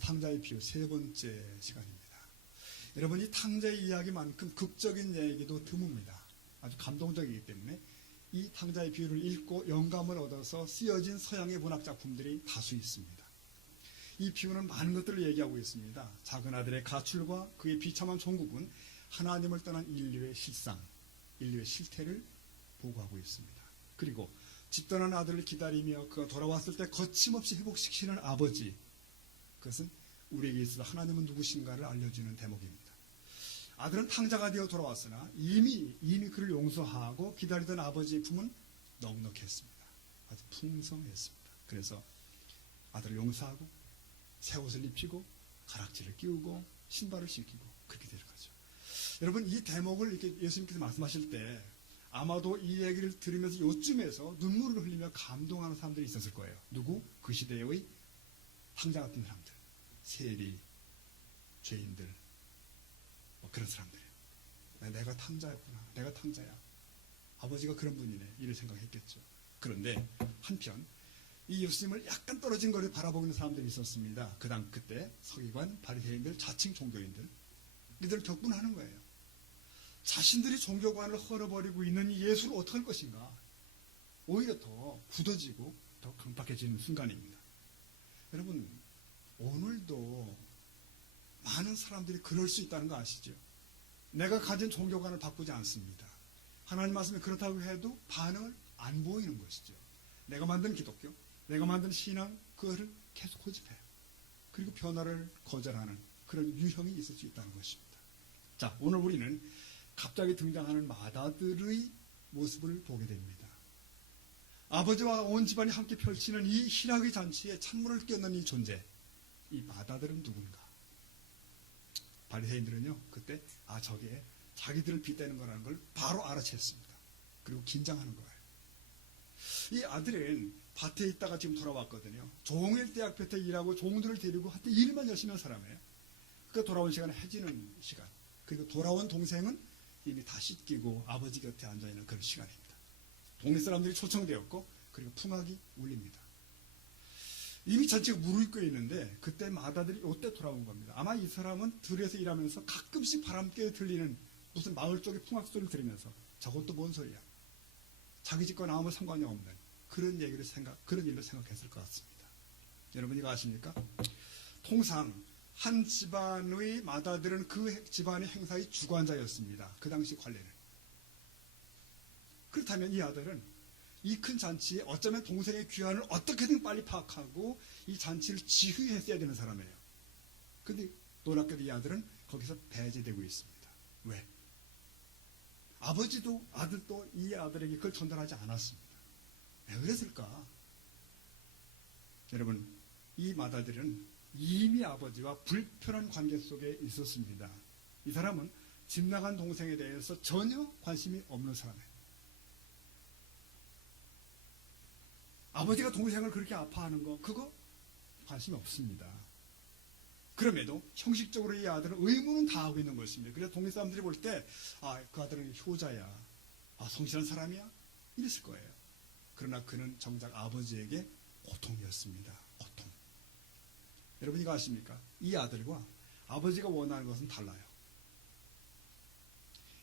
탕자의 비유 세 번째 시간입니다. 여러분, 이 탕자의 이야기만큼 극적인 얘기도 드뭅니다. 아주 감동적이기 때문에 이 탕자의 비유를 읽고 영감을 얻어서 쓰여진 서양의 문학 작품들이 다수 있습니다. 이 비유는 많은 것들을 얘기하고 있습니다. 작은 아들의 가출과 그의 비참한 종국은 하나님을 떠난 인류의 실상, 인류의 실태를 보고하고 있습니다. 그리고 집 떠난 아들을 기다리며 그가 돌아왔을 때 거침없이 회복시키는 아버지, 그것은 우리에게 있어서 하나님은 누구신가를 알려주는 대목입니다. 아들은 탕자가 되어 돌아왔으나 이미 그를 용서하고 기다리던 아버지의 품은 넉넉했습니다. 아주 풍성했습니다. 그래서 아들을 용서하고 새 옷을 입히고 가락지를 끼우고 신발을 신기고 그렇게 되는 거죠. 여러분, 이 대목을 이렇게 예수님께서 말씀하실 때 아마도 이 얘기를 들으면서 요쯤에서 눈물을 흘리며 감동하는 사람들이 있었을 거예요. 누구? 그 시대의 탕자 같은 사람들, 세리, 죄인들, 뭐 그런 사람들이에요. 내가 탕자였구나. 내가 탕자야. 아버지가 그런 분이네. 이런 생각했겠죠. 그런데 한편 이 예수님을 약간 떨어진 거리를 바라보고 있는 사람들이 있었습니다. 그때 서기관, 바리새인들, 자칭 종교인들, 이들을 격분하는 거예요. 자신들이 종교관을 헐어버리고 있는 이 예수를 어떻게 할 것인가. 오히려 더 굳어지고 더 강팍해지는 순간입니다. 여러분, 오늘도 많은 사람들이 그럴 수 있다는 거 아시죠? 내가 가진 종교관을 바꾸지 않습니다. 하나님 말씀이 그렇다고 해도 반응을 안 보이는 것이죠. 내가 만든 기독교, 내가 만든 신앙, 그거를 계속 고집해요. 그리고 변화를 거절하는 그런 유형이 있을 수 있다는 것입니다. 자, 오늘 우리는 갑자기 등장하는 마다들의 모습을 보게 됩니다. 아버지와 온 집안이 함께 펼치는 이 희락의 잔치에 찬물을 끼얹는 이 존재, 이 마다들은 누군가? 바리새인들은요, 그때 저게 자기들을 빗대는 거라는 걸 바로 알아챘습니다. 그리고 긴장하는 거예요. 이 아들은 밭에 있다가 지금 돌아왔거든요. 종일 대학 볕에 일하고 종들을 데리고 한때 일만 열심히 한 사람이에요. 그 돌아온 시간은 해지는 시간. 그리고 돌아온 동생은 이미 다 씻기고 아버지 곁에 앉아있는 그런 시간입니다. 동네 사람들이 초청되었고, 그리고 풍악이 울립니다. 이미 잔치가 무르익고 있는데 그때 마다들이 이때 돌아온 겁니다. 아마 이 사람은 들에서 일하면서 가끔씩 바람결에 들리는 무슨 마을 쪽의 풍악 소리를 들으면서 저것도 뭔 소리야, 자기 집과 아무 상관이 없는 그런 일로 생각했을 것 같습니다. 여러분, 이거 아십니까? 통상 한 집안의 마다들은 그 집안의 행사의 주관자였습니다. 그 당시 관례는. 그렇다면 이 아들은 이 큰 잔치에 어쩌면 동생의 귀환을 어떻게든 빨리 파악하고 이 잔치를 지휘했어야 되는 사람이에요. 그런데 놀랍게도 이 아들은 거기서 배제되고 있습니다. 왜? 아버지도 아들도 이 아들에게 그걸 전달하지 않았습니다. 왜 그랬을까? 여러분, 이 마다들은 이미 아버지와 불편한 관계 속에 있었습니다. 이 사람은 집 나간 동생에 대해서 전혀 관심이 없는 사람이에요. 아버지가 동생을 그렇게 아파하는 거, 그거 관심이 없습니다. 그럼에도 형식적으로 이 아들은 의무는 다 하고 있는 것입니다. 그래서 동네 사람들이 볼 때, 그 아들은 효자야, 성실한 사람이야, 이랬을 거예요. 그러나 그는 정작 아버지에게 고통이었습니다. 고통. 여러분, 이거 아십니까? 이 아들과 아버지가 원하는 것은 달라요.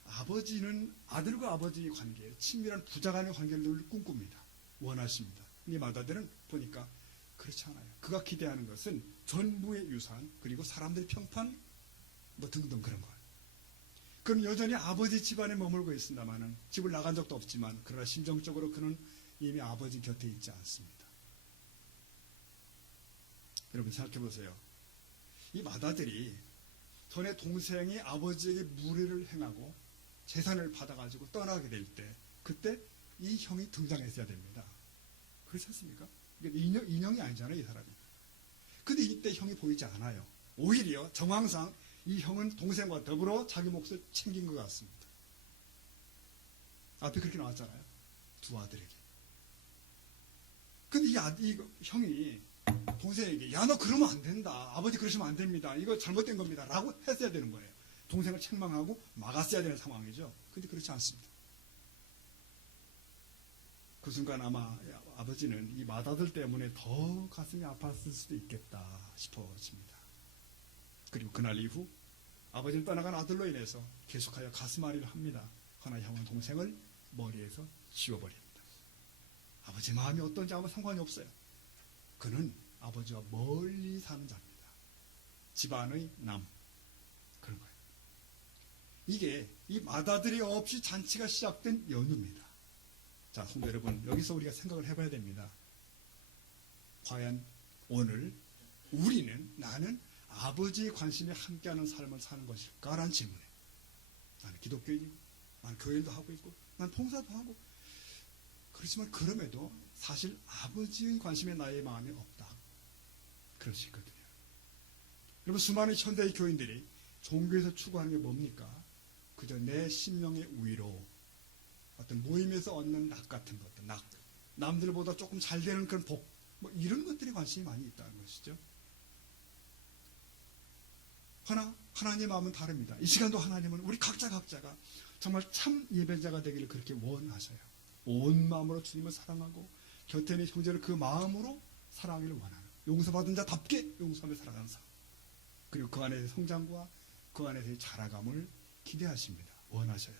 아버지는 아들과 아버지의 관계, 친밀한 부자간의 관계를 꿈꿉니다. 원하십니다. 이 마다들은 보니까 그렇지 않아요. 그가 기대하는 것은 전부의 유산, 그리고 사람들의 평판, 등등 그런 거예요. 그는 여전히 아버지 집안에 머물고 있습니다만은, 집을 나간 적도 없지만, 그러나 심정적으로 그는 이미 아버지 곁에 있지 않습니다. 여러분, 생각해 보세요. 이 마다들이 전에 동생이 아버지에게 무례를 행하고 재산을 받아가지고 떠나게 될 때, 그때 이 형이 등장했어야 됩니다. 그렇지 않습니까? 인형이 아니잖아요, 이 사람이. 근데 이때 형이 보이지 않아요. 오히려 정황상 이 형은 동생과 더불어 자기 몫을 챙긴 것 같습니다. 앞에 그렇게 나왔잖아요. 두 아들에게. 근데 이 형이 동생에게, 야, 너 그러면 안 된다. 아버지 그러시면 안 됩니다. 이거 잘못된 겁니다. 라고 했어야 되는 거예요. 동생을 책망하고 막았어야 되는 상황이죠. 근데 그렇지 않습니다. 그 순간 아마 아버지는 이 마다들 때문에 더 가슴이 아팠을 수도 있겠다 싶어집니다. 그리고 그날 이후 아버지를 떠나간 아들로 인해서 계속하여 가슴앓이를 합니다. 그러나 형은 동생을 머리에서 지워버립니다. 아버지 마음이 어떤지 아무 상관이 없어요. 그는 아버지와 멀리 사는 자입니다. 집안의 남. 그런 거예요. 이게 이 맏아들이 없이 잔치가 시작된 연유입니다. 자, 성도 여러분, 여기서 우리가 생각을 해봐야 됩니다. 과연 오늘 나는 아버지의 관심에 함께하는 삶을 사는 것일까라는 질문에 나는 기독교인이고 나는 교회도 하고 있고 난 봉사도 하고 그렇지만 그럼에도 사실 아버지의 관심에 나의 마음이 없다. 그럴 수 있거든요. 여러분 수많은 현대의 교인들이 종교에서 추구하는 게 뭡니까? 그저 내 심령의 우위로 어떤 모임에서 얻는 낙 같은 것들, 남들보다 조금 잘 되는 그런 복, 뭐 이런 것들에 관심이 많이 있다는 것이죠. 그러나 하나님의 마음은 다릅니다. 이 시간도 하나님은 우리 각자가 정말 참 예배자가 되기를 그렇게 원하셔요. 온 마음으로 주님을 사랑하고 곁에 있는 형제를 그 마음으로 사랑하기를 원하는, 용서받은 자답게 용서하며 살아가는 삶, 그리고 그 안에서의 성장과 그 안에서의 자라감을 기대하십니다. 원하셔요.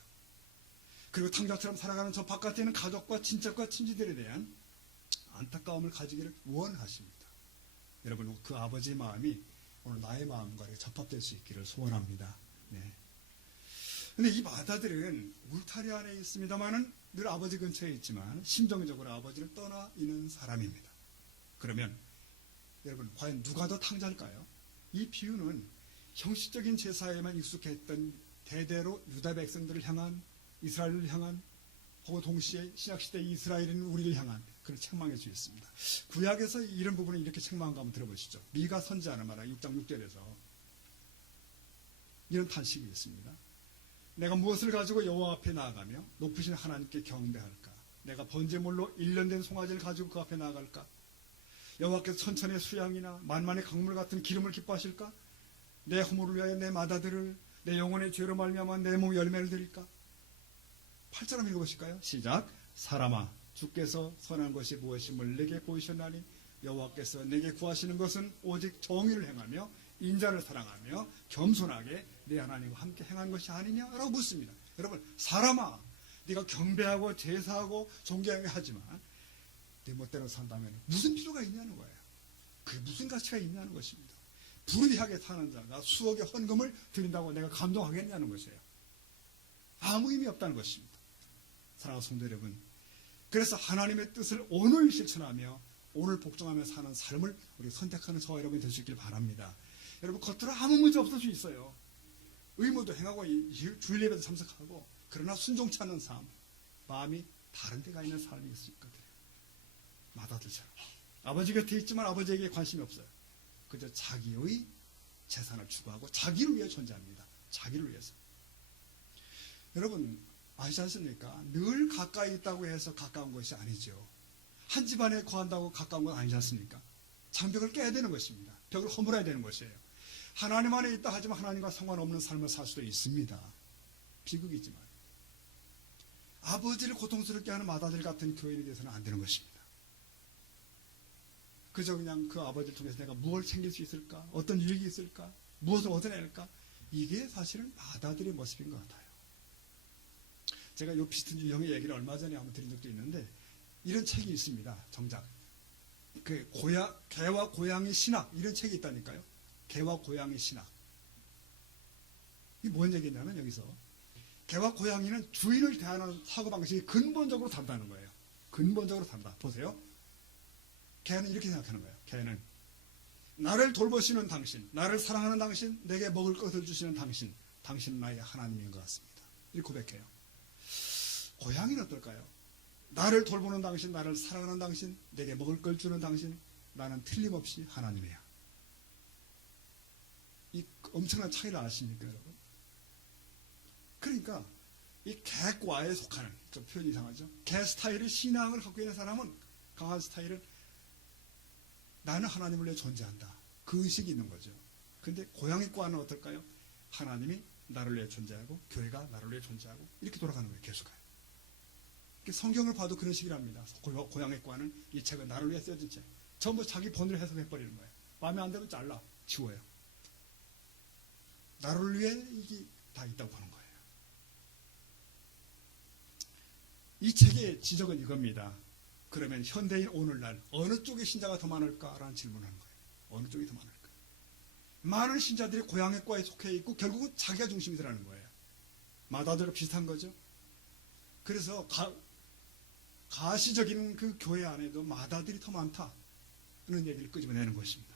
그리고 탕자처럼 살아가는 저 바깥에 있는 가족과 친척과 친지들에 대한 안타까움을 가지기를 원하십니다. 여러분, 그 아버지의 마음이 오늘 나의 마음과 접합될 수 있기를 소원합니다. 네. 근데 이 맏아들은 울타리 안에 있습니다만은 늘 아버지 근처에 있지만 심정적으로 아버지를 떠나 있는 사람입니다. 그러면 여러분, 과연 누가 더 탕자일까요? 이 비유는 형식적인 제사에만 익숙했던 대대로 유다 백성들을 향한, 이스라엘을 향한, 혹은 동시에 신약시대 이스라엘인 우리를 향한 그런 책망일 수 있습니다. 구약에서 이런 부분을 이렇게 책망한 거 한번 들어보시죠. 미가 선지하는 말은 6장 6절에서 이런 탄식이 있습니다. 내가 무엇을 가지고 여호와 앞에 나아가며 높으신 하나님께 경배할까? 내가 번제물로 1년 된 송아지를 가지고 그 앞에 나아갈까? 여호와께서 천천의 수양이나 만만의 강물 같은 기름을 기뻐하실까? 내 허물을 위하여 내 맏아들을, 내 영혼의 죄로 말미암아 내 몸 열매를 드릴까? 8절 한번 읽어보실까요? 시작. 사람아, 주께서 선한 것이 무엇임을 내게 보이셨나니 여호와께서 내게 구하시는 것은 오직 정의를 행하며 인자를 사랑하며 겸손하게 내 하나님과 함께 행한 것이 아니냐라고 묻습니다. 여러분, 사람아, 네가 경배하고 제사하고 존경하지만 네 멋대로 산다면 무슨 필요가 있냐는 거예요. 그게 무슨 가치가 있냐는 것입니다. 불의하게 사는 자가 수억의 헌금을 드린다고 내가 감동하겠냐는 것이에요. 아무 의미 없다는 것입니다. 사랑하는 성도 여러분, 그래서 하나님의 뜻을 오늘 실천하며 오늘 복종하며 사는 삶을 우리 선택하는 저와 여러분이 될 수 있길 바랍니다. 여러분, 겉으로 아무 문제 없을 수 있어요. 의무도 행하고 주일 예배도 참석하고, 그러나 순종치 않는 삶, 마음이 다른 데가 있는 삶이 있을 수 있거든요. 맏아들처럼 아버지 곁에 있지만 아버지에게 관심이 없어요. 그저 자기의 재산을 추구하고 자기를 위해 존재합니다. 자기를 위해서. 여러분 아시지 않습니까? 늘 가까이 있다고 해서 가까운 것이 아니죠. 한 집안에 거한다고 가까운 건 아니지 않습니까? 장벽을 깨야 되는 것입니다. 벽을 허물어야 되는 것이에요. 하나님 안에 있다 하지만 하나님과 상관없는 삶을 살 수도 있습니다. 비극이지만 아버지를 고통스럽게 하는 맏아들 같은 교인이 돼서는 안 되는 것입니다. 그저 그냥 그 아버지를 통해서 내가 무엇을 챙길 수 있을까? 어떤 유익이 있을까? 무엇을 얻어낼까? 이게 사실은 맏아들의 모습인 것 같아요. 제가 이 비슷한 유형의 얘기를 얼마 전에 한번 드린 적도 있는데, 이런 책이 있습니다. 정작 그 개와 고양이 신학, 이런 책이 있다니까요. 개와 고양이 신학. 이게 뭔 얘기냐면, 여기서 개와 고양이는 주인을 대하는 사고방식이 근본적으로 다르다는 거예요. 근본적으로 다르다. 보세요. 개는 이렇게 생각하는 거예요. 개는 나를 돌보시는 당신, 나를 사랑하는 당신, 내게 먹을 것을 주시는 당신, 당신은 나의 하나님인 것 같습니다. 이렇게 고백해요. 고양이는 어떨까요? 나를 돌보는 당신, 나를 사랑하는 당신, 내게 먹을 걸 주는 당신, 나는 틀림없이 하나님이야. 이 엄청난 차이를 아십니까, 여러분? 그러니까 이 개과에 속하는, 좀 표현이 이상하죠? 개 스타일의 신앙을 갖고 있는 사람은, 강한 스타일은 나는 하나님을 위해 존재한다. 그 의식이 있는 거죠. 근데 고양이과는 어떨까요? 하나님이 나를 위해 존재하고 교회가 나를 위해 존재하고 이렇게 돌아가는 거예요. 계속해요. 성경을 봐도 그런 식이랍니다. 고양이과는 이 책은 나를 위해 쓰여진 책. 전부 자기 본대로 해석해버리는 거예요. 마음에 안 들면 잘라, 지워요. 나를 위해 이게 다 있다고 보는 거예요. 이 책의 지적은 이겁니다. 그러면 현대인 오늘날 어느 쪽의 신자가 더 많을까라는 질문을 하는 거예요. 어느 쪽이 더 많을까? 많은 신자들이 고향의과에 속해 있고 결국은 자기가 중심이더라는 거예요. 마다들과 비슷한 거죠. 그래서 가시적인 그 교회 안에도 마다들이 더 많다는 얘기를 끄집어내는 것입니다.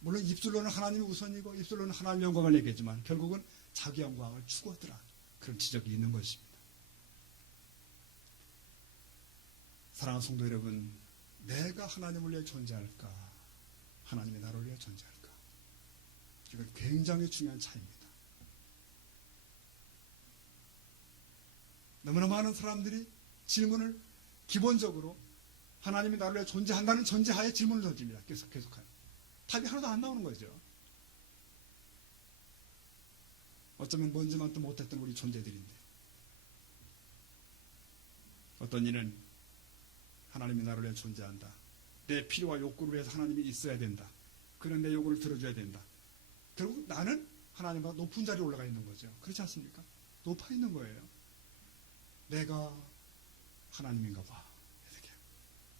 물론 입술로는 하나님이 우선이고 입술로는 하나님 영광을 얘기하지만 결국은 자기 영광을 추구하더라. 그런 지적이 있는 것입니다. 사랑하는 성도 여러분, 내가 하나님을 위해 존재할까? 하나님이 나를 위해 존재할까? 이건 굉장히 중요한 차이입니다. 너무나 많은 사람들이 질문을 기본적으로 하나님이 나를 위해 존재한다는 전제하에 질문을 던집니다. 계속하여. 답이 하나도 안 나오는 거죠. 어쩌면 뭔지만도 못했던 우리 존재들인데 어떤 이는 하나님이 나를 위해 존재한다. 내 필요와 욕구를 위해서 하나님이 있어야 된다. 그는 내 요구를 들어줘야 된다. 결국 나는 하나님보다 높은 자리에 올라가 있는 거죠. 그렇지 않습니까? 높아 있는 거예요. 내가 하나님인가 봐. 이렇게.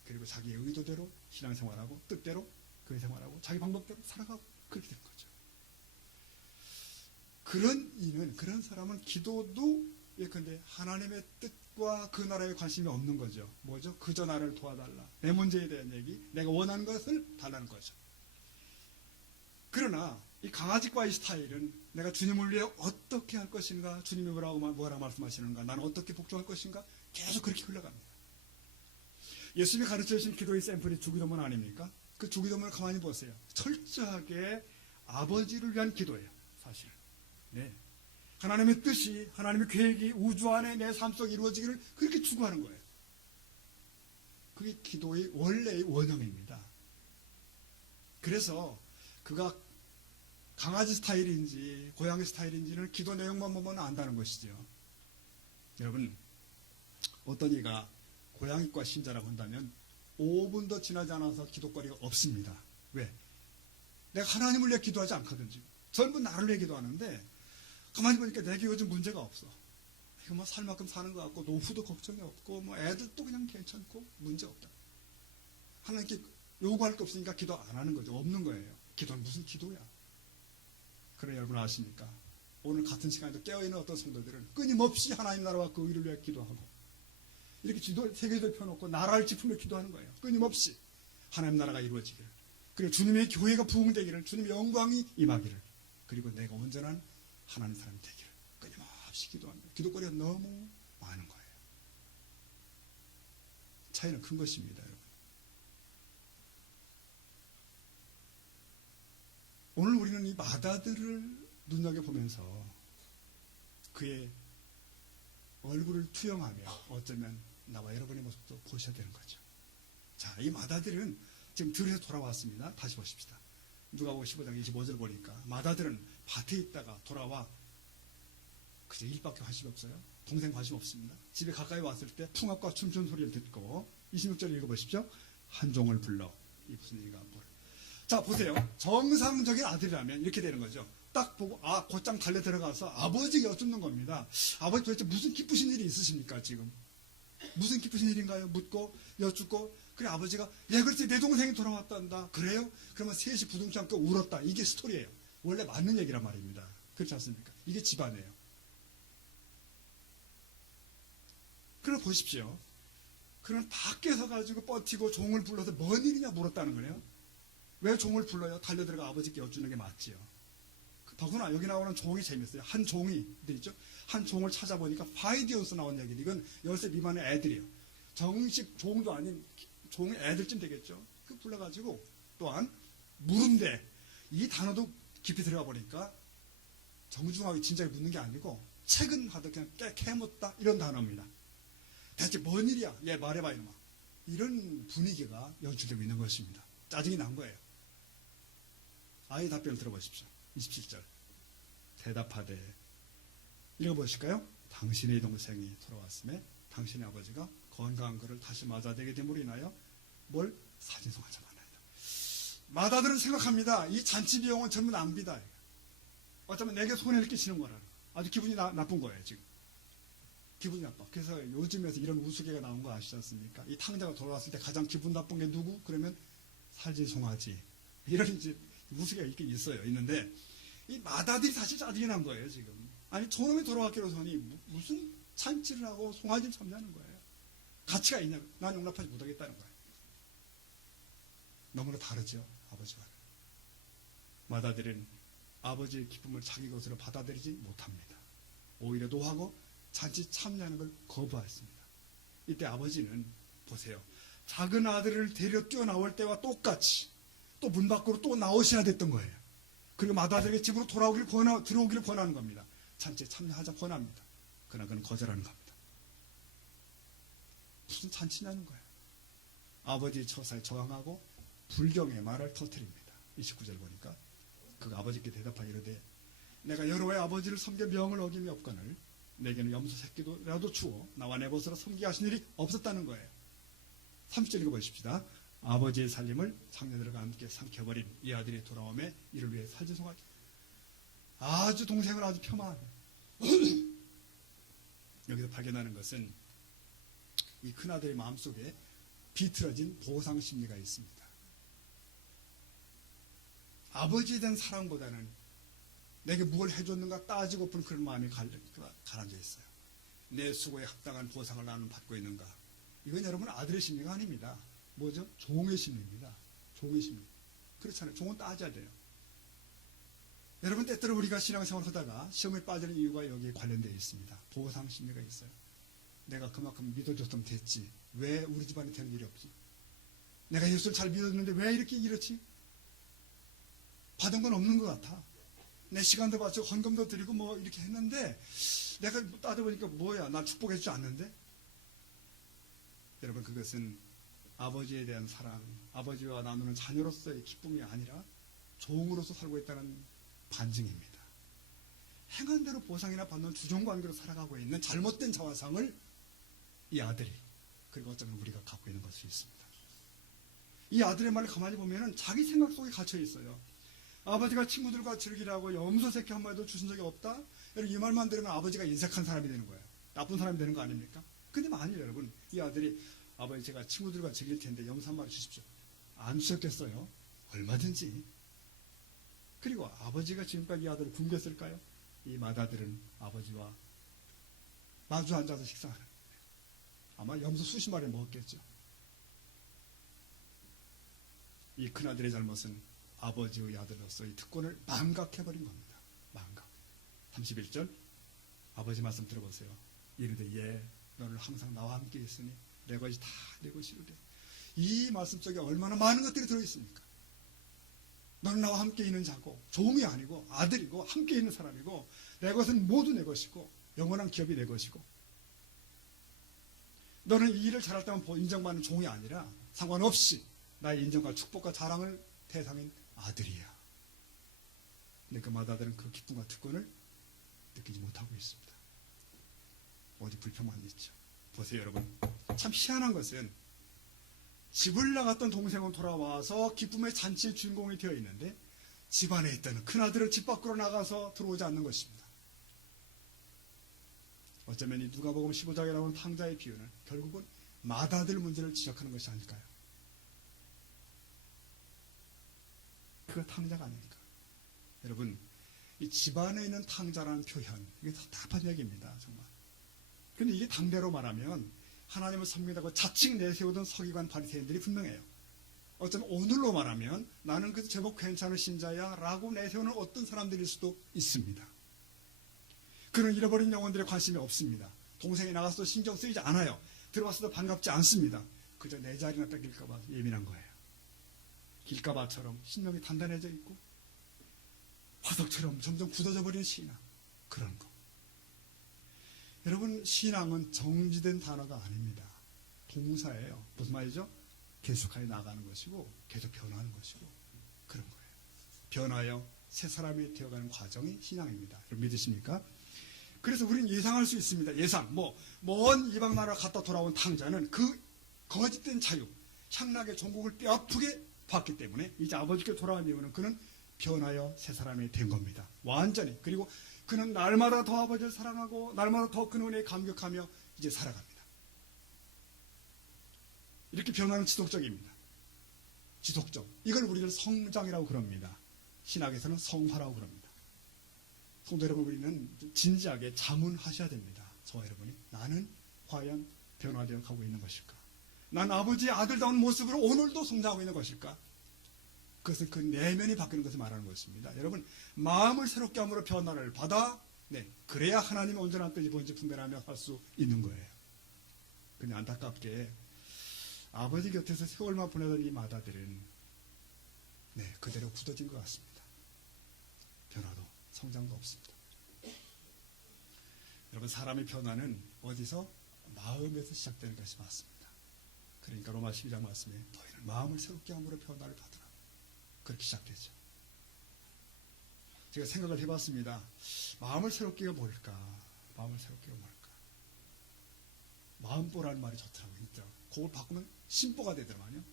그리고 자기의 의도대로 신앙생활하고 뜻대로 교회 생활하고 자기 방법대로 살아가고 그렇게 되는 거죠. 그런 사람은 기도도 예컨대 하나님의 뜻과 그 나라에 관심이 없는 거죠. 뭐죠? 그저 나를 도와달라. 내 문제에 대한 얘기, 내가 원하는 것을 달라는 거죠. 그러나 이 강아지과의 스타일은 내가 주님을 위해 어떻게 할 것인가, 주님이 뭐라 말씀하시는가, 나는 어떻게 복종할 것인가, 계속 그렇게 흘러갑니다. 예수님이 가르쳐 주신 기도의 샘플이 주기도문 아닙니까? 그 주기도문을 가만히 보세요. 철저하게 아버지를 위한 기도예요. 사실. 네. 하나님의 뜻이, 하나님의 계획이 우주 안에 내 삶 속에 이루어지기를 그렇게 추구하는 거예요. 그게 기도의 원래의 원형입니다. 그래서 그가 강아지 스타일인지 고양이 스타일인지는 기도 내용만 보면 안다는 것이죠. 여러분, 어떤 이가 고양이과 신자라고 한다면 5분도 지나지 않아서 기도거리가 없습니다. 왜? 내가 하나님을 위해 기도하지 않거든. 전부 나를 위해 기도하는데 가만히 보니까 내게 요즘 문제가 없어. 이거 뭐 살 만큼 사는 것 같고 노후도 걱정이 없고 뭐 애들도 그냥 괜찮고 문제 없다. 하나님께 요구할 게 없으니까 기도 안 하는 거죠. 없는 거예요. 기도는 무슨 기도야. 그래 여러분 아십니까? 오늘 같은 시간에도 깨어있는 어떤 성도들은 끊임없이 하나님 나라와 그 의를 위해 기도하고 이렇게 세계지도에 펴놓고 나라를 짚으며 기도하는 거예요. 끊임없이 하나님 나라가 이루어지기를, 그리고 주님의 교회가 부흥되기를, 주님의 영광이 임하기를, 그리고 내가 온전한 하나님 사람이 되기를 끊임없이 기도합니다. 기도거리가 너무 많은 거예요. 차이는 큰 것입니다. 여러분. 오늘 우리는 이 마다들을 눈여겨보면서 그의 얼굴을 투영하며 어쩌면 나와 여러분의 모습도 보셔야 되는 거죠. 자, 이 마다들은 지금 들에서 돌아왔습니다. 다시 보십시다. 누가복음 15장 25절 보니까 마다들은 밭에 있다가 돌아와 그저 일밖에 관심이 없어요. 동생 관심 없습니다. 집에 가까이 왔을 때 풍악과 춤추는 소리를 듣고 26절 읽어보십시오. 한 종을 불러 이 무슨 일인가 뭘. 자 보세요. 정상적인 아들이라면 이렇게 되는 거죠. 딱 보고 곧장 달려 들어가서 아버지에게 여쭙는 겁니다. 아버지 도대체 무슨 기쁘신 일이 있으십니까 지금? 무슨 기쁘신 일인가요? 묻고 여쭙고 그래 아버지가 그렇지 내 동생이 돌아왔단다. 그래요? 그러면 셋이 부둥켜 안고 울었다. 이게 스토리예요. 원래 맞는 얘기란 말입니다. 그렇지 않습니까? 이게 집안이에요. 그럼 보십시오. 그럼 밖에서 가지고 버티고 종을 불러서 뭔 일이냐 물었다는 거예요. 왜 종을 불러요? 달려들어가 아버지께 여쭈는 게 맞지요. 더구나 여기 나오는 종이 재밌어요. 한 종이 있죠. 한 종을 찾아보니까 파이디언스 나온 얘기예요. 이건 10살 미만의 애들이에요. 정식 종도 아닌 종의 애들쯤 되겠죠. 그 불러가지고 또한 물은데 이 단어도 깊이 들어가 보니까 정중하게 진작에 묻는 게 아니고 채근하듯 그냥 캐묻다 이런 단어입니다. 대체 뭔 일이야? 얘 말해봐 이놈아. 이런 분위기가 연출되고 있는 것입니다. 짜증이 난 거예요. 아이 답변을 들어보십시오. 27절. 대답하되 읽어보실까요? 당신의 동생이 돌아왔음에 당신의 아버지가 건강한 그를 다시 맞아대게 됨으로 인하여 뭘 사진송하자마나이다. 마다들은 생각합니다. 이 잔치 비용은 전부 낭비다. 어쩌면 내게 손해를 끼치는 거라는 거예요. 아주 기분이 나쁜 거예요, 지금. 기분이 나빠. 그래서 요즘에서 이런 우스개가 나온 거 아시지 않습니까? 이 탕자가 돌아왔을 때 가장 기분 나쁜 게 누구? 그러면 살진송아지. 이런 이제 우스개가 있긴 있어요. 있는데, 이 마다들이 사실 짜증이 난 거예요, 지금. 아니, 저놈이 돌아왔기로서니 무슨 잔치를 하고 송아지를 참냐는 거예요. 가치가 있냐? 난 용납하지 못하겠다는 거예요. 너무나 다르죠, 아버지와. 마다들은 아버지의 기쁨을 자기 것으로 받아들이지 못합니다. 오히려 노하고 잔치 참여하는 걸 거부했습니다. 이때 아버지는 보세요. 작은 아들을 데려 뛰어나올 때와 똑같이 또 문 밖으로 또 나오셔야 됐던 거예요. 그리고 마다들에게 집으로 들어오기를 권하는 겁니다. 잔치에 참여하자 권합니다. 그러나 그는 거절하는 겁니다. 무슨 잔치냐는 거예요. 아버지의 처사에 저항하고 불경의 말을 터뜨립니다. 29절 보니까 그 아버지께 대답하여 이르되 내가 여호와의 아버지를 섬겨 명을 어김이 없거늘 내게는 염소 새끼도라도 주어 나와 내 벗으로 섬기게 하신 일이 없었다는 거예요. 30절 읽어보십시다. 아버지의 살림을 장녀들과 함께 삼켜버린 이 아들이 돌아오매 이를 위해 살진송아지. 아주 동생을 아주 폄하하네. 여기서 발견하는 것은 이 큰아들의 마음속에 비틀어진 보상심리가 있습니다. 아버지에 대한 사랑보다는 내게 무엇을 해줬는가 따지고픈 그런 마음이 가라앉아 있어요. 내 수고에 합당한 보상을 나는 받고 있는가. 이건 여러분 아들의 심리가 아닙니다. 뭐죠? 종의 심리입니다. 종의 심리. 그렇잖아요. 종은 따져야 돼요. 여러분 때때로 우리가 신앙생활을 하다가 시험에 빠지는 이유가 여기에 관련되어 있습니다. 보상 심리가 있어요. 내가 그만큼 믿어줬으면 됐지. 왜 우리 집안에 되는 일이 없지? 내가 예수를 잘 믿었는데 왜 이렇게 이렇지? 받은 건 없는 것 같아. 내 시간도 바치고 헌금도 드리고 뭐 이렇게 했는데 내가 따져보니까 뭐야, 난 축복해주지 않는데? 여러분 그것은 아버지에 대한 사랑, 아버지와 나누는 자녀로서의 기쁨이 아니라 종으로서 살고 있다는 반증입니다. 행한 대로 보상이나 받는 주종관계로 살아가고 있는 잘못된 자화상을 이 아들이, 그리고 어쩌면 우리가 갖고 있는 것일 수 있습니다. 이 아들의 말을 가만히 보면 자기 생각 속에 갇혀 있어요. 아버지가 친구들과 즐기라고 염소 새끼 한 마리도 주신 적이 없다? 여러분 이 말만 들으면 아버지가 인색한 사람이 되는 거예요. 나쁜 사람이 되는 거 아닙니까? 근데 만일 여러분 이 아들이 아버지 제가 친구들과 즐길 텐데 염소 한 마리 주십시오. 안 주셨겠어요? 얼마든지. 그리고 아버지가 지금까지 이 아들을 굶겼을까요? 이 맏아들은 아버지와 마주 앉아서 식사하는 거예요. 아마 염소 수십 마리 먹었겠죠. 이 큰아들의 잘못은 아버지의 아들로서 이 특권을 망각해버린 겁니다. 망각. 31절 아버지 말씀 들어보세요. 이르되 예 너를 항상 나와 함께 있으니 내 것이 다 내 것이로되. 이 말씀 속에 얼마나 많은 것들이 들어있습니까? 너는 나와 함께 있는 자고 종이 아니고 아들이고 함께 있는 사람이고 내 것은 모두 내 것이고 영원한 기업이 내 것이고 너는 이 일을 잘할 때만 인정받는 종이 아니라 상관없이 나의 인정과 축복과 자랑을 대상인 아들이야. 근데 그 맏아들은 그 기쁨과 특권을 느끼지 못하고 있습니다. 어디 불평만 있죠. 보세요 여러분. 참 희한한 것은 집을 나갔던 동생은 돌아와서 기쁨의 잔치의 주인공이 되어 있는데 집안에 있던 큰아들은 집 밖으로 나가서 들어오지 않는 것입니다. 어쩌면 이 누가복음 15장에 나오는 탕자의 비유는 결국은 맏아들 문제를 지적하는 것이 아닐까요? 그가 탕자가 아닙니까? 여러분 이 집안에 있는 탕자라는 표현 이게 답답한 얘기입니다. 정말. 그런데 이게 당대로 말하면 하나님을 섬기다고 자칭 내세우던 서기관 바리새인들이 분명해요. 어쩌면 오늘로 말하면 나는 그래도 제법 괜찮은 신자야 라고 내세우는 어떤 사람들일 수도 있습니다. 그는 잃어버린 영혼들에 관심이 없습니다. 동생이 나가서도 신경 쓰이지 않아요. 들어왔어도 반갑지 않습니다. 그저 내 자리나 뺏길까봐 예민한 거예요. 길가바처럼 신명이 단단해져 있고 화석처럼 점점 굳어져 버리는 신앙, 그런 거. 여러분 신앙은 정지된 단어가 아닙니다. 동사예요. 무슨 말이죠? 계속하여 나가는 것이고 계속 변화하는 것이고 그런 거예요. 변하여 새 사람이 되어가는 과정이 신앙입니다. 여러분 믿으십니까? 그래서 우리는 예상할 수 있습니다. 예상. 먼 이방 나라 갔다 돌아온 탕자는 그 거짓된 자유, 향락의 종국을 뼈아프게 봤기 때문에 이제 아버지께 돌아온 이유는 그는 변하여 새 사람이 된 겁니다. 완전히. 그리고 그는 날마다 더 아버지를 사랑하고 날마다 더 큰 은혜에 감격하며 이제 살아갑니다. 이렇게 변화는 지속적입니다. 지속적. 이걸 우리는 성장이라고 그럽니다. 신학에서는 성화라고 그럽니다. 성도 여러분, 우리는 진지하게 자문하셔야 됩니다. 저와 여러분이 나는 과연 변화되어 가고 있는 것일까? 난 아버지의 아들다운 모습으로 오늘도 성장하고 있는 것일까? 그것은 그 내면이 바뀌는 것을 말하는 것입니다. 여러분, 마음을 새롭게 함으로 변화를 받아 그래야 하나님의 온전한 뜻이 뭔지 분별하며 할 수 있는 거예요. 근데 안타깝게 아버지 곁에서 세월만 보내던 이 마다들은 그대로 굳어진 것 같습니다. 변화도 성장도 없습니다. 여러분, 사람의 변화는 어디서? 마음에서 시작되는 것이 맞습니다. 그러니까 로마 12장 말씀에 너희는 마음을 새롭게 함으로 변화를 받으라. 그렇게 시작되죠. 제가 생각을 해봤습니다. 마음을 새롭게가 뭘까? 마음을 새롭게가 뭘까? 마음보라는 말이 좋더라고요. 그걸 바꾸면 심보가 되더라고요.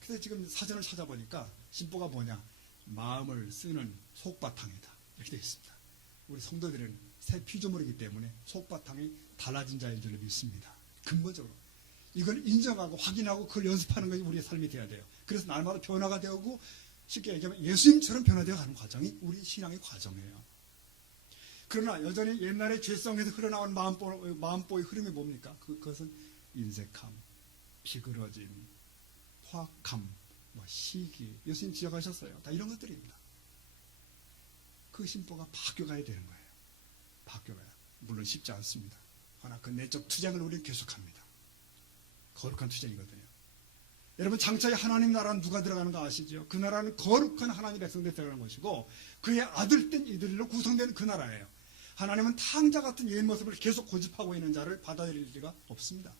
그래서 지금 사전을 찾아보니까 심보가 뭐냐? 마음을 쓰는 속바탕이다. 이렇게 되어 있습니다. 우리 성도들은 새 피조물이기 때문에 속바탕이 달라진 자인 줄로 믿습니다. 근본적으로. 이걸 인정하고 확인하고 그걸 연습하는 것이 우리의 삶이 되어야 돼요. 그래서 날마다 변화가 되고 쉽게 얘기하면 예수님처럼 변화되어 가는 과정이 우리 신앙의 과정이에요. 그러나 여전히 옛날의 죄성에서 흘러나온 마음보의 흐름이 뭡니까? 그것은 인색함, 비그러짐, 화학함, 시기, 예수님 지적하셨어요. 다 이런 것들입니다. 그 심보가 바뀌어가야 되는 거예요. 바뀌어가야. 물론 쉽지 않습니다. 그러나 그 내적 투쟁을 우리는 계속합니다. 거룩한 투쟁이거든요. 여러분, 장차에 하나님 나라는 누가 들어가는가 아시죠? 그 나라는 거룩한 하나님 백성들이 들어가는 것이고 그의 아들된 이들로 구성된 그 나라예요. 하나님은 탕자 같은 옛 모습을 계속 고집하고 있는 자를 받아들일 리가 없습니다.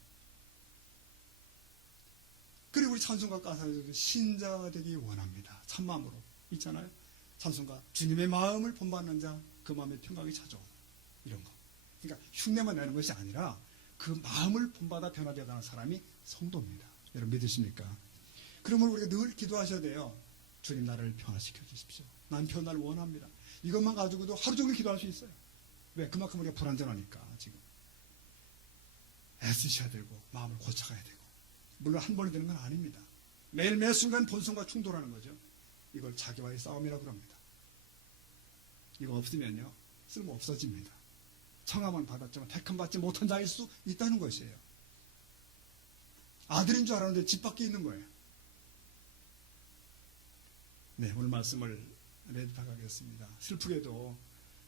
그리고 우리 찬송가 가사에서도 신자 되기 원합니다. 참마음으로 있잖아요. 찬송가 주님의 마음을 본받는 자 그 마음의 평강이 찾아오고 이런 거. 그러니까 흉내만 내는 것이 아니라 그 마음을 본받아 변화되어 가는 사람이 성도입니다. 여러분 믿으십니까? 그러면 우리가 늘 기도하셔야 돼요. 주님 나를 변화시켜 주십시오. 난 변화를 원합니다. 이것만 가지고도 하루 종일 기도할 수 있어요. 왜? 그만큼 우리가 불완전하니까 지금. 애쓰셔야 되고 마음을 고쳐가야 되고. 물론 한 번에 되는 건 아닙니다. 매일 매 순간 본성과 충돌하는 거죠. 이걸 자기와의 싸움이라고 합니다. 이거 없으면요 쓸모 없어집니다. 청함은 받았지만 택함 받지 못한 자일 수 있다는 것이에요. 아들인 줄 알았는데 집 밖에 있는 거예요. 오늘 말씀을 매듭하겠습니다. 슬프게도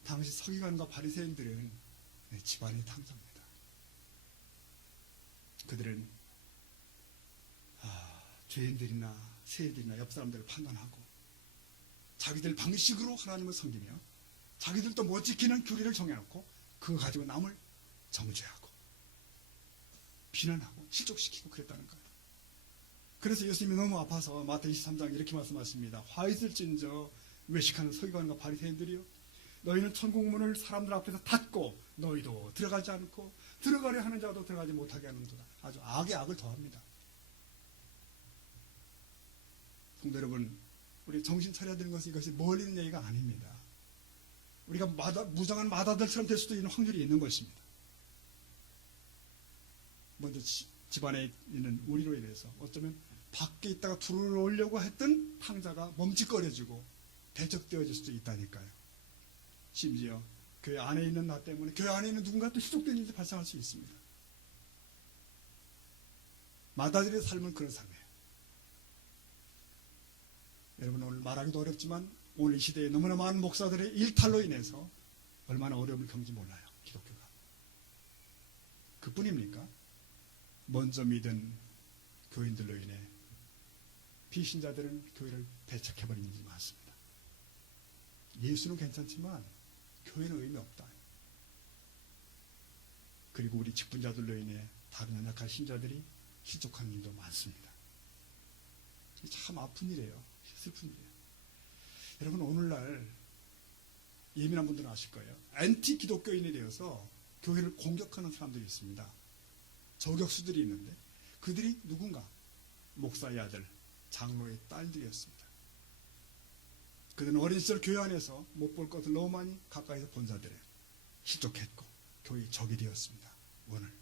당시 서기관과 바리새인들은 집안의 탕자입니다. 그들은 죄인들이나 세일들이나 옆 사람들을 판단하고 자기들 방식으로 하나님을 섬기며 자기들도 못 지키는 규례를 정해놓고 그거 가지고 남을 정죄하고 비난하고 실족시키고 그랬다는 거예요. 그래서 예수님이 너무 아파서 마태복음 23장 이렇게 말씀하십니다. 화 있을진저 외식하는 서기관과 바리새인들이요, 너희는 천국문을 사람들 앞에서 닫고 너희도 들어가지 않고 들어가려 하는 자도 들어가지 못하게 하는도다. 아주 악의 악을 더합니다. 성도 여러분, 우리 정신 차려야 되는 것은 이것이 멀리 있는 얘기가 아닙니다. 우리가 무장한 마다들처럼 될 수도 있는 확률이 있는 것입니다. 먼저 집안에 있는 우리로 인해서 어쩌면 밖에 있다가 들어오려고 했던 탕자가 멈칫거려지고 대적되어질 수도 있다니까요. 심지어 교회 안에 있는 나 때문에 교회 안에 있는 누군가 또 희속된 일이 발생할 수 있습니다. 마다들의 삶은 그런 삶이에요. 여러분, 오늘 말하기도 어렵지만 오늘 이 시대에 너무나 많은 목사들의 일탈로 인해서 얼마나 어려움을 겪는지 몰라요. 기독교가. 그뿐입니까? 먼저 믿은 교인들로 인해 비신자들은 교회를 배척해버린 일이 많습니다. 예수는 괜찮지만 교회는 의미 없다. 그리고 우리 직분자들로 인해 다른 연약한 신자들이 실족하는 일도 많습니다. 참 아픈 일이에요. 슬픈 일이에요. 여러분, 오늘날 예민한 분들은 아실 거예요. 안티 기독교인이 되어서 교회를 공격하는 사람들이 있습니다. 저격수들이 있는데 그들이 누군가? 목사의 아들, 장로의 딸들이었습니다. 그들은 어린 시절 교회 안에서 못 볼 것을 너무 많이 가까이서 본 자들에 실족했고 교회의 적이 되었습니다. 오늘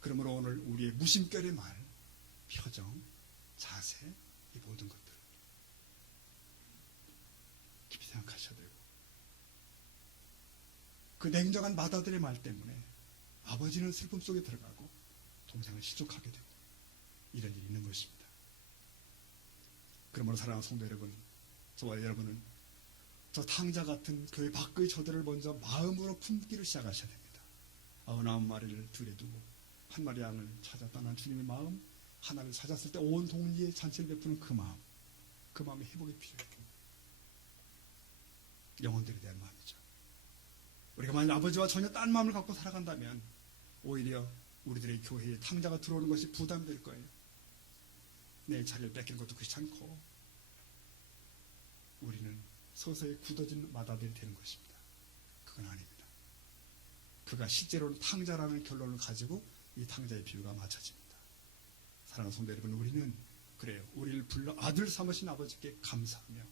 그러므로 오늘 우리의 무심결의 말, 표정, 자세, 이 모든 것들 깊이 생각하셔야 되고, 그 냉정한 마다들의 말 때문에 아버지는 슬픔 속에 들어가고 동생은 실족하게 되고 이런 일이 있는 것입니다. 그러므로 사랑하는 성도 여러분, 저와 여러분은 저 탕자 같은 교회 밖의 저들을 먼저 마음으로 품기를 시작하셔야 됩니다. 99마리를 들에 두고 한 마리 양을 찾아 떠난 주님의 마음, 하나를 찾았을 때 온 동리에 잔치를 베푸는 그 마음의 회복이 필요해요. 영혼들에 대한 마음이죠. 우리가 만약 아버지와 전혀 딴 마음을 갖고 살아간다면 오히려 우리들의 교회에 탕자가 들어오는 것이 부담이 될 거예요. 내 자리를 뺏기는 것도 귀찮고 우리는 서서히 굳어진 마다들이 되는 것입니다. 그건 아닙니다. 그가 실제로는 탕자라는 결론을 가지고 이 탕자의 비유가 맞춰집니다. 사랑하는 성도 여러분, 우리는 그래요. 우리를 불러 아들 삼으신 아버지께 감사하며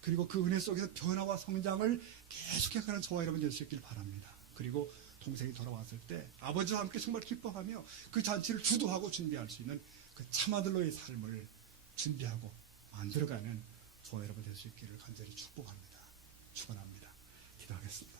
그리고 그 은혜 속에서 변화와 성장을 계속해가는 저와 여러분 될 수 있길 바랍니다. 그리고 동생이 돌아왔을 때 아버지와 함께 정말 기뻐하며 그 잔치를 주도하고 준비할 수 있는 그 참아들로의 삶을 준비하고 만들어가는 저와 여러분 될 수 있기를 간절히 축복합니다. 축원합니다. 기도하겠습니다.